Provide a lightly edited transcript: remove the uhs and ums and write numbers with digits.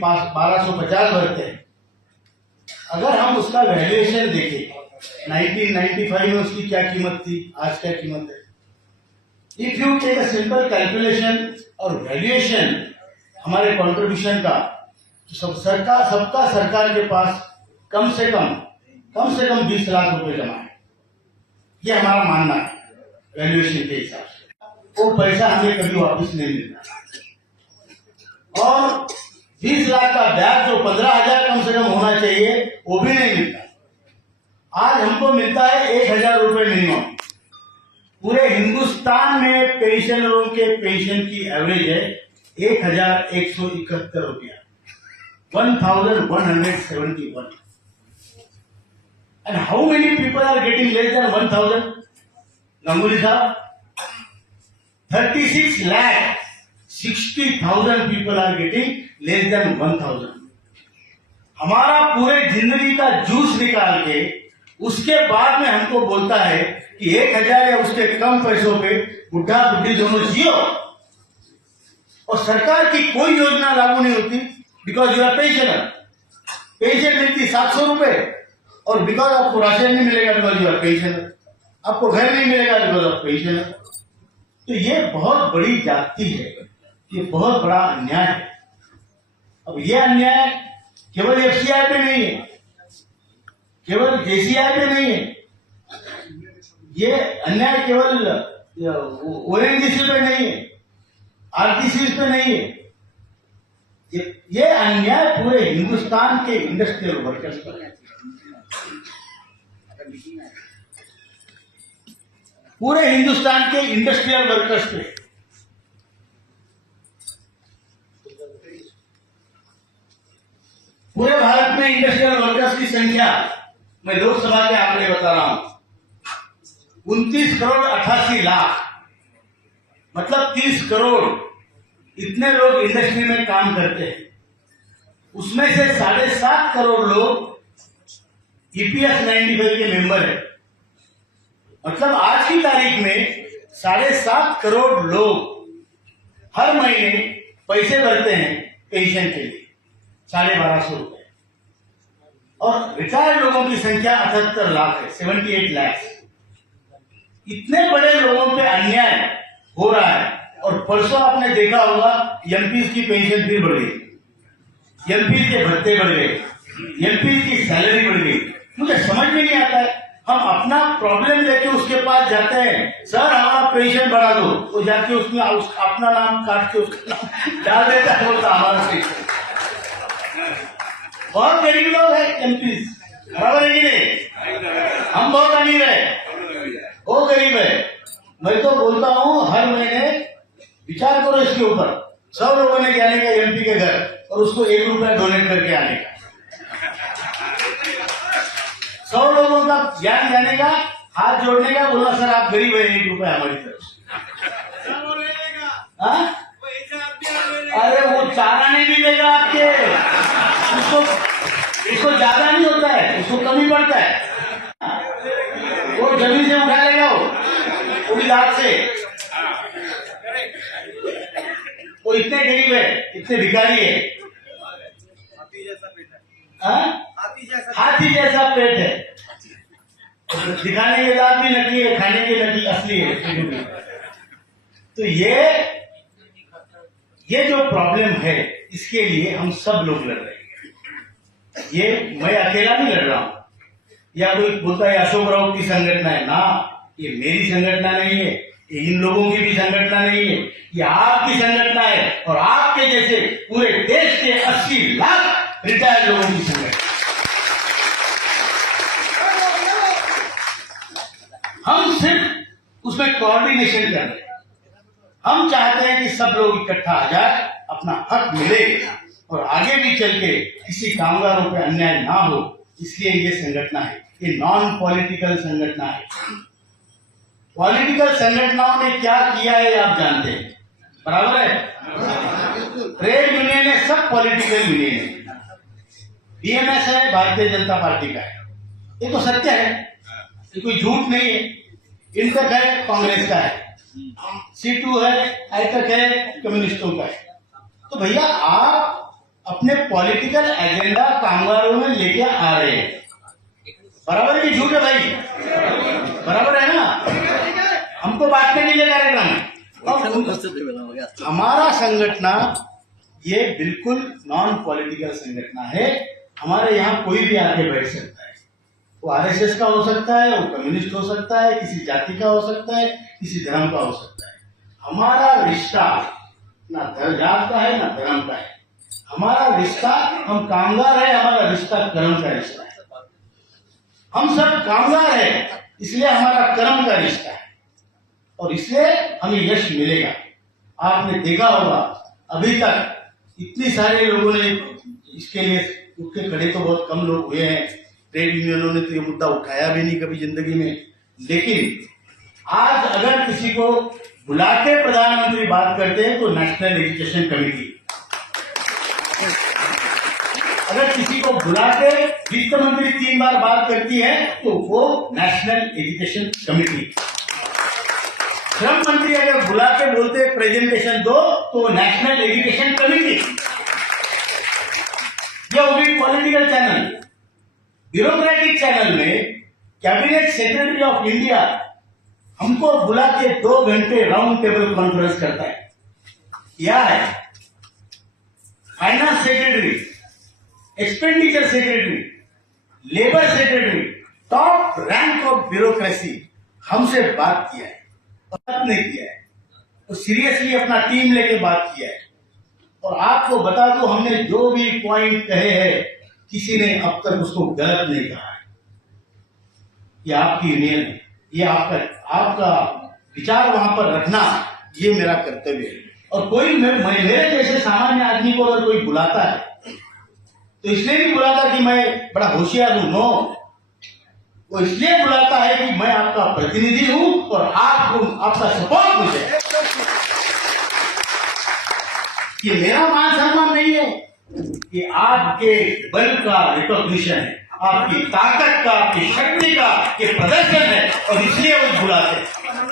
1250 भरते हैं। अगर हम उसका वैल्यूएशन देखें 1995 में उसकी क्या कीमत थी, आज क्या कीमत है। If you take a simple calculation और वैल्यूएशन हमारे कंट्रीब्यूशन का, तो सबका सरकार के पास कम से कम 20 लाख रुपए जमा है। ये हमारा मानना है वैल्यूएशन के हिसाब से। वो पैसा हमें कभी वापस नहीं मिलता, और 20 लाख का ब्याज जो 15,000 कम से कम होना चाहिए वो भी नहीं मिलता। आज हमको मिलता है 1,000 रुपए मिनिमम। पूरे हिंदुस्तान में पेंशनरों के पेंशन की एवरेज है 1,171 रुपया, 1,171। And how many people are getting less than 1,000? Ganguly साहब, 36,60,000 people are getting less than 1,000। हमारा पूरे जिंदगी का जूस निकाल के उसके बाद में हमको बोलता है कि 1,000 या उसके कम पैसों पे बुढ़ा बुढ़ी दोनों जियो, और सरकार की कोई योजना लागू नहीं होती। Because you are pensioner, pension मिलती 700 रुपए, और बिकॉज आपको राशन नहीं मिलेगा बिकॉज यू आर पेंशनर, आपको घर नहीं मिलेगा बिकॉज ऑफ पेंशनर। तो ये बहुत बड़ी जाति है, ये बहुत बड़ा अन्याय है। अब ये अन्याय केवल एफसीआई पे नहीं है, केवल जेसीआई पे नहीं है, ये अन्याय केवल ओएनजीसी पे नहीं है, आरटीसी पे नहीं है, ये अन्याय पूरे हिंदुस्तान के इंडस्ट्रियल वर्कर्स पर है, पूरे हिंदुस्तान के इंडस्ट्रियल वर्कर्स पे। पूरे भारत में इंडस्ट्रियल वर्कर्स की संख्या, मैं लोकसभा के आंकड़े बता रहा हूं, 29,88,00,000, मतलब 30 करोड़ इतने लोग इंडस्ट्री में काम करते हैं। उसमें से 7.5 करोड़ लोग ईपीएस 95 के मेंबर है। मतलब आज की तारीख में 7.5 करोड़ लोग हर महीने पैसे भरते हैं पेंशन के लिए 1,250 रुपए, और रिटायर्ड लोगों की संख्या 78 लाख है, 78 लाख। इतने बड़े लोगों पे अन्याय हो रहा है। और परसों आपने देखा होगा एमपी की पेंशन फिर बढ़ गई, एमपी के भत्ते बढ़ गए, एमपी की सैलरी बढ़ गई। मुझे समझ में नहीं आता है, हम अपना प्रॉब्लम लेके उसके पास जाते हैं, सर हमारा पेंशन बढ़ा दो, वो जाके उसमें अपना नाम काट के उसका नाम डाल देता है, बोलता हमारा पेंशन। बहुत गरीब लोग हैं एमपी, बराबर है कि नहीं? हम बहुत अमीर है, वो गरीब है। मैं तो बोलता हूँ हर महीने विचार करो इसके ऊपर, 100 लोगों ने जाने का एमपी के घर और उसको 1 रुपया डोनेट करके आने का, 100 लोगों का ज्ञान जाने का, हाथ जोड़ने का, बोलना सर आप गरीब है 1 रुपया हमारी तरफ से। अरे वो चारा नहीं मिलेगा आपके, उसको ज्यादा नहीं होता है, उसको कमी पड़ता है, वो जमीन से उठा लेगा, वो भी लाभ से। वो इतने गरीब है, इतने भिखारी है, हाथी जैसा पेट है, दिखाने के दांत भी नकली है, खाने के नकली असली है। तो ये जो प्रॉब्लम है, इसके लिए हम सब लोग लड़ रहे हैं। ये मैं अकेला नहीं लड़ रहा हूं, या कोई बोलता है अशोक राउत की संगठन है ना, ये मेरी संगठन नहीं है, ये इन लोगों की भी संगठन नहीं है, ये आपकी संगठन है, और आपके जैसे पूरे देश के 80 लाख रिटायर्ड लोगों की संगठन। हम सिर्फ उसमें कोऑर्डिनेशन कर रहे हैं। हम चाहते हैं कि सब लोग इकट्ठा आ जाए, अपना हक मिले, और आगे भी चल के किसी कामगारों पे अन्याय ना हो, इसलिए ये संगठन है। ये नॉन पॉलिटिकल संगठन है। पॉलिटिकल संगठनों ने क्या किया है आप जानते हैं, बराबर है? ट्रेड यूनियन है, सब पॉलिटिकल यूनियन है। बीएमएस है, भारतीय जनता पार्टी का है, ये तो सत्य है, ये कोई झूठ नहीं है। इंटक है, कांग्रेस का है, C2 है, आइटक है, कम्युनिस्टों का है। तो भैया आप अपने पॉलिटिकल एजेंडा कामगारों में लेके आ रहे हैं। बराबर है कि झूठ है भाई? बराबर है ना? हमको बांटने के लिए कार्यक्रम। हमारा संगठन ये बिल्कुल नॉन पॉलिटिकल संगठन है। हमारे यहाँ कोई भी आके बैठ सकता है। वो आरएसएस का हो सकता है, वो कम्युनिस्ट हो सकता है, किसी जाति का हो सकता है, किसी धर्म का हो सकता है। हमारा रिश्ता ना जात का है ना धर्म का है। हमारा रिश्ता, हम कामगार है, हमारा रिश्ता कर्म का रिश्ता है। हम सब कामगार है, इसलिए हमारा कर्म का रिश्ता है और इसलिए हमें यश मिलेगा। आपने देखा होगा अभी तक इतनी सारे लोगों ने इसके लिए उठ के खड़े, तो बहुत कम लोग हुए हैं। ट्रेड यूनियनों ने तो ये मुद्दा उठाया भी नहीं कभी जिंदगी में। लेकिन आज अगर किसी को बुला के प्रधानमंत्री बात करते हैं तो नेशनल एजुकेशन कमेटी, अगर किसी को बुला के वित्त मंत्री 3 बार बात करती है तो वो नेशनल एजुकेशन कमेटी, श्रम मंत्री अगर बुला के बोलते प्रेजेंटेशन दो तो नेशनल एजुकेशन कमेटी। यह वो भी पॉलिटिकल चैनल। ब्यूरोक्रेटिक चैनल में कैबिनेट सेक्रेटरी ऑफ इंडिया हमको बुला के 2 घंटे राउंड टेबल कॉन्फ्रेंस करता है। क्या है? Finance secretary, expenditure secretary, labour secretary, top rank of bureaucracy हमसे बात किया है, बात नहीं किया है, तो सीरियसली अपना टीम लेके बात किया है। और आपको बता दो, हमने जो भी पॉइंट कहे हैं किसी ने अब तक उसको गलत नहीं कहा है। ये आपकी यूनियन है, ये आपका विचार वहां पर रखना ये मेरा कर्तव्य है। और कोई मेरे जैसे सामान्य आदमी को अगर कोई बुलाता है तो इसलिए नहीं बुलाता कि मैं बड़ा होशियार हूं, नो, वो इसलिए बुलाता है कि मैं आपका प्रतिनिधि हूं और आपका सपोर्ट मुझे। ये मेरा मान सम्मान नहीं है, ये आपके बल का रिकॉग्निशन है, आपकी ताकत का, आपकी शक्ति का ये प्रदर्शन है और इसलिए वो बुलाते हैं।